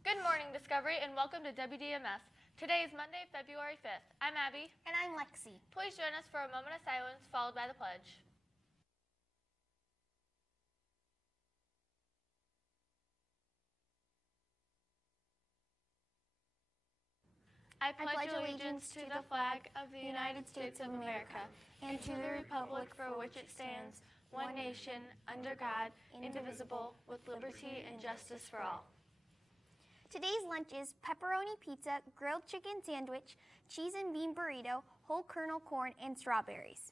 Good morning, Discovery, and welcome to WDMS. Today is Monday, February 5th. I'm Abby. And I'm Lexi. Please join us for a moment of silence, followed by the pledge. I pledge allegiance to the flag of the United States of America and to the republic for which it stands, one nation, under God, indivisible, with liberty and justice for all. Today's lunch is pepperoni pizza, grilled chicken sandwich, cheese and bean burrito, whole kernel corn, and strawberries.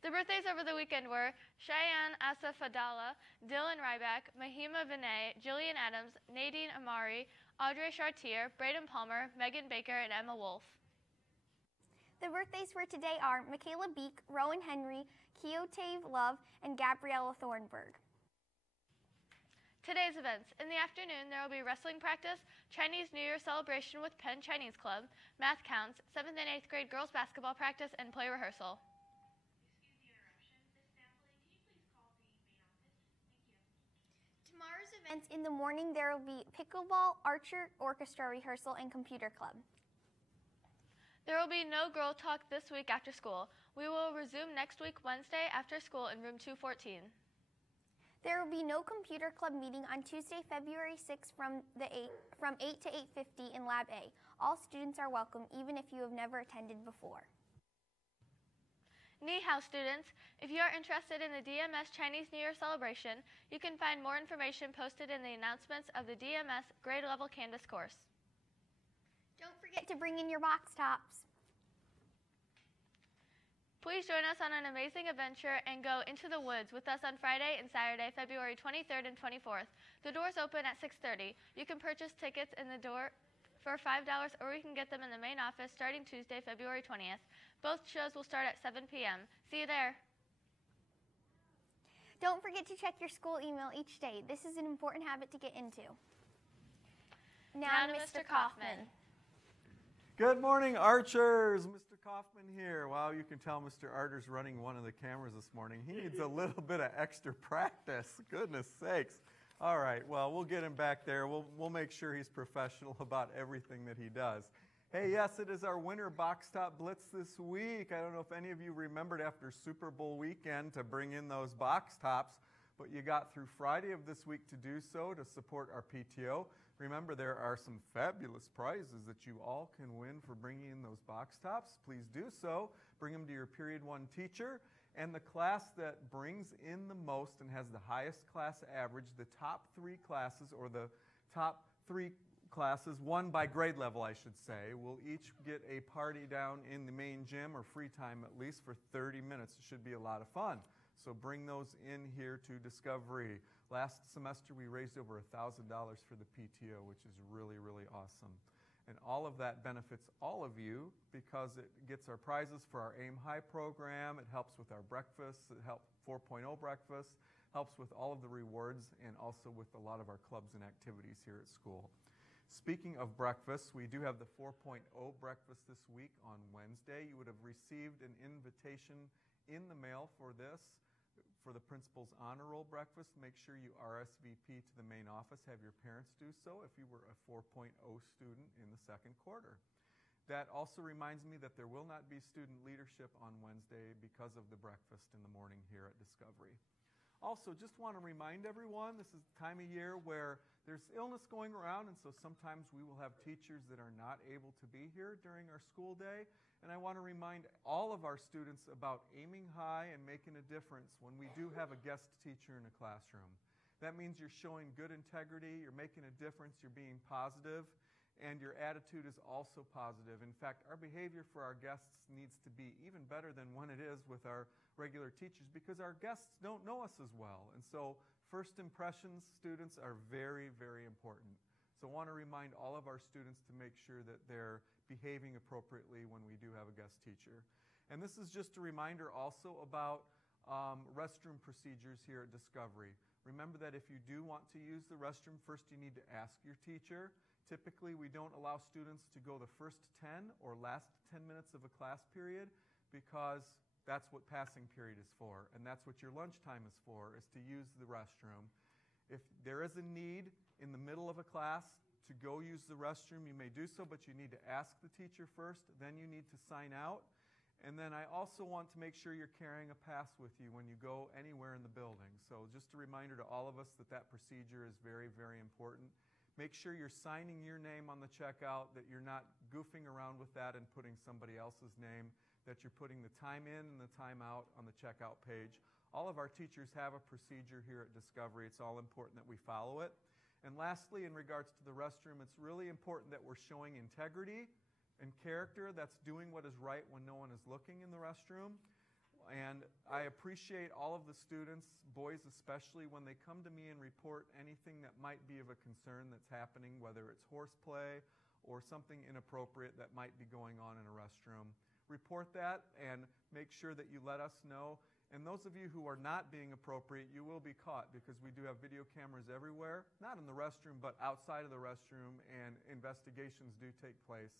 The birthdays over the weekend were Cheyenne Asaf Adala, Dylan Ryback, Mahima Vinay, Jillian Adams, Nadine Amari, Audrey Chartier, Braden Palmer, Megan Baker, and Emma Wolf. The birthdays for today are Michaela Beek, Rowan Henry, Keotave Love, and Gabriella Thornburg. Today's events. In the afternoon, there will be wrestling practice, Chinese New Year celebration with Penn Chinese Club, math counts, 7th and 8th grade girls basketball practice, and play rehearsal. Tomorrow's events, in the morning there will be pickleball, archer, orchestra rehearsal, and computer club. There will be no Girl Talk this week after school. We will resume next week, Wednesday, after school in room 214. There will be no computer club meeting on Tuesday, February 6th from 8 to 8:50 in Lab A. All students are welcome, even if you have never attended before. Ni Hao students, if you are interested in the DMS Chinese New Year celebration, you can find more information posted in the announcements of the DMS grade level Canvas course. Don't forget to bring in your box tops. Please join us on an amazing adventure and go into the woods with us on Friday and Saturday, February 23rd and 24th. The doors open at 6:30. You can purchase tickets in the door for $5, or you can get them in the main office starting Tuesday, February 20th. Both shows will start at 7 p.m. See you there. Don't forget to check your school email each day. This is an important habit to get into. Now to Mr. Kaufman. Good morning, Archers. Mr. Kaufman here. Wow, you can tell Mr. Arter's running one of the cameras this morning. He needs a little bit of extra practice. Goodness sakes. All right, well, we'll get him back there. We'll make sure he's professional about everything that he does. Hey, yes, it is our Winter Box Top Blitz this week. I don't know if any of you remembered after Super Bowl weekend to bring in those box tops, but you got through Friday of this week to do so to support our PTO. Remember, there are some fabulous prizes that you all can win for bringing in those box tops. Please do so. Bring them to your Period 1 teacher. And the class that brings in the most and has the highest class average, the top 3 classes, or the top 3 classes, one by grade level, I should say, will each get a party down in the main gym, or free time at least, for 30 minutes. It should be a lot of fun. So bring those in here to Discovery. Last semester, we raised over $1,000 for the PTO, which is really, really awesome. And all of that benefits all of you because it gets our prizes for our Aim High program. It helps with our breakfast. It helps 4.0 breakfast, helps with all of the rewards, and also with a lot of our clubs and activities here at school. Speaking of breakfast, we do have the 4.0 breakfast this week on Wednesday. You would have received an invitation in the mail for this. For the principal's honor roll breakfast, make sure you RSVP to the main office. Have your parents do so if you were a 4.0 student in the second quarter. That also reminds me that there will not be student leadership on Wednesday because of the breakfast in the morning here at Discovery. Also, just want to remind everyone, this is the time of year where there's illness going around, and so sometimes we will have teachers that are not able to be here during our school day. And I want to remind all of our students about aiming high and making a difference when we do have a guest teacher in a classroom. That means you're showing good integrity, you're making a difference, you're being positive, and your attitude is also positive. In fact, our behavior for our guests needs to be even better than when it is with our regular teachers, because our guests don't know us as well. And so first impressions, students, are very, very important. So I want to remind all of our students to make sure that they're behaving appropriately when we do have a guest teacher. And this is just a reminder also about restroom procedures here at Discovery. Remember that if you do want to use the restroom, first you need to ask your teacher. Typically, we don't allow students to go the first 10 or last 10 minutes of a class period because that's what passing period is for, and that's what your lunchtime is for, is to use the restroom. If there is a need, in the middle of a class to go use the restroom, you may do so, but you need to ask the teacher first. Then you need to sign out. And then I also want to make sure you're carrying a pass with you when you go anywhere in the building. So just a reminder to all of us that that procedure is very, very important. Make sure you're signing your name on the checkout, that you're not goofing around with that and putting somebody else's name, that you're putting the time in and the time out on the checkout page. All of our teachers have a procedure here at Discovery. It's all important that we follow it. And lastly, in regards to the restroom, it's really important that we're showing integrity and character, that's doing what is right when no one is looking in the restroom. And I appreciate all of the students, boys especially, when they come to me and report anything that might be of a concern that's happening, whether it's horseplay or something inappropriate that might be going on in a restroom. Report that and make sure that you let us know. And those of you who are not being appropriate, you will be caught, because we do have video cameras everywhere, not in the restroom, but outside of the restroom, and investigations do take place,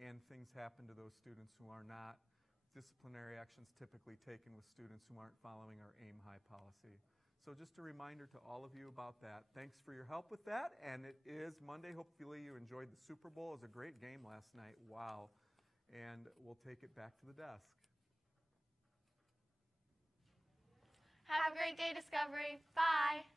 and things happen to those students who are not. Disciplinary actions typically taken with students who aren't following our aim high policy. So just a reminder to all of you about that. Thanks for your help with that, and it is Monday. Hopefully you enjoyed the Super Bowl. It was a great game last night. Wow. And we'll take it back to the desk. Have a great day, Discovery. Bye.